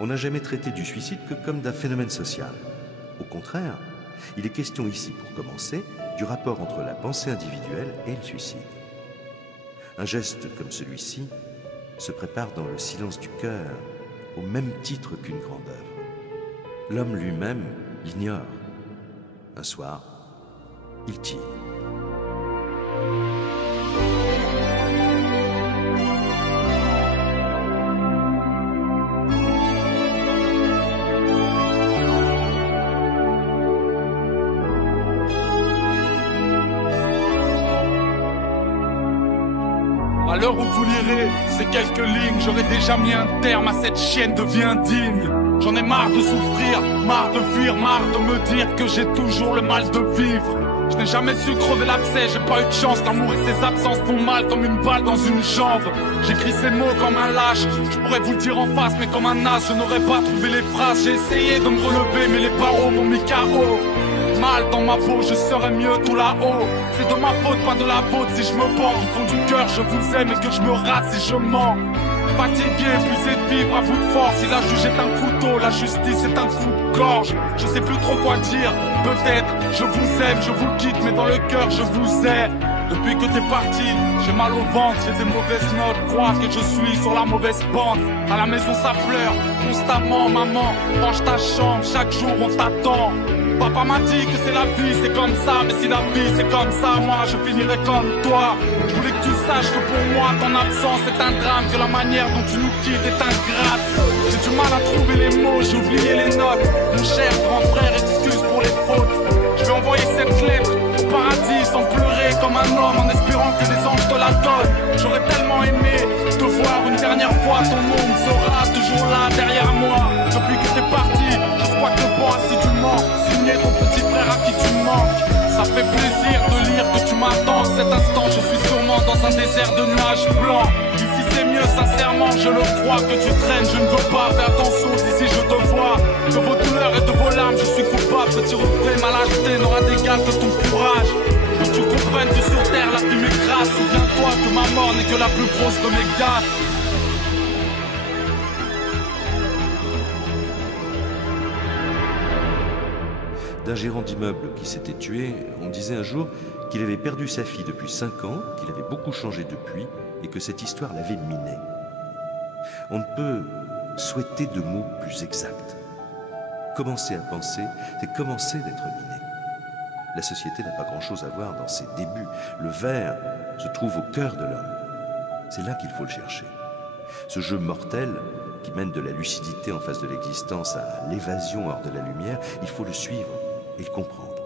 On n'a jamais traité du suicide que comme d'un phénomène social. Au contraire, il est question ici, pour commencer, du rapport entre la pensée individuelle et le suicide. Un geste comme celui-ci se prépare dans le silence du cœur, au même titre qu'une grande œuvre. L'homme lui-même l'ignore. Un soir, il tire. À l'heure où vous lirez ces quelques lignes, j'aurais déjà mis un terme à cette chienne de vie indigne. J'en ai marre de souffrir, marre de fuir, marre de me dire que j'ai toujours le mal de vivre. Je n'ai jamais su crever l'abcès, j'ai pas eu de chance. L'amour et ses absences font mal comme une balle dans une jambe. J'écris ces mots comme un lâche, je pourrais vous le dire en face, mais comme un as, je n'aurais pas trouvé les phrases. J'ai essayé de me relever, mais les barreaux m'ont mis KO. Mal dans ma peau, je serais mieux tout là-haut. C'est de ma faute, pas de la vôtre. Si je me pends du fond du cœur, je vous aime et que je me rate si je mens. Fatigué, épuisé de vivre à bout de force. Si la juge est un couteau, la justice est un coup de gorge. Je sais plus trop quoi dire, peut-être je vous aime, je vous quitte, mais dans le cœur je vous ai. Depuis que t'es parti, j'ai mal au ventre, j'ai des mauvaises notes, crois que je suis sur la mauvaise pente. À la maison ça pleure, constamment maman, range ta chambre, chaque jour on t'attend. Papa m'a dit que c'est la vie, c'est comme ça, mais si la vie c'est comme ça, moi je finirai comme toi. Je voulais que tu saches que pour moi ton absence est un drame, que la manière dont tu nous quittes est ingrate. J'ai du mal à trouver les mots, j'ai oublié les notes. Mon cher grand frère, excuse pour les fautes. Je vais envoyer cette lettre au paradis sans pleurer comme un homme, en espérant que les anges te la donnent. J'aurais tellement aimé te voir une dernière fois, ton monde sera toujours là derrière moi. Depuis que t'es parti, je squatte le banc assidûment, signé ton petit frère à qui tu manques. Ça fait plaisir de lire que tu m'attends. Cet instant, je suis sûrement dans un désert de nuages blancs. Ici c'est mieux, sincèrement, je le crois que tu traînes. Je ne veux pas, fais attention d'ici je te vois. De vos douleurs et de vos larmes, je suis coupable. Petit reflet, ma lâcheté n'aura d'égal que ton courage. Que tu comprennes que sur terre la vie m'écrase. Souviens-toi que ma mort n'est que la plus grosse de mes gaffes. D'un gérant d'immeuble qui s'était tué, on disait un jour qu'il avait perdu sa fille depuis 5 ans, qu'il avait beaucoup changé depuis et que cette histoire l'avait miné. On ne peut souhaiter de mots plus exacts. Commencer à penser, c'est commencer d'être miné. La société n'a pas grand-chose à voir dans ses débuts. Le ver se trouve au cœur de l'homme. C'est là qu'il faut le chercher. Ce jeu mortel qui mène de la lucidité en face de l'existence à l'évasion hors de la lumière, il faut le suivre et le comprendre.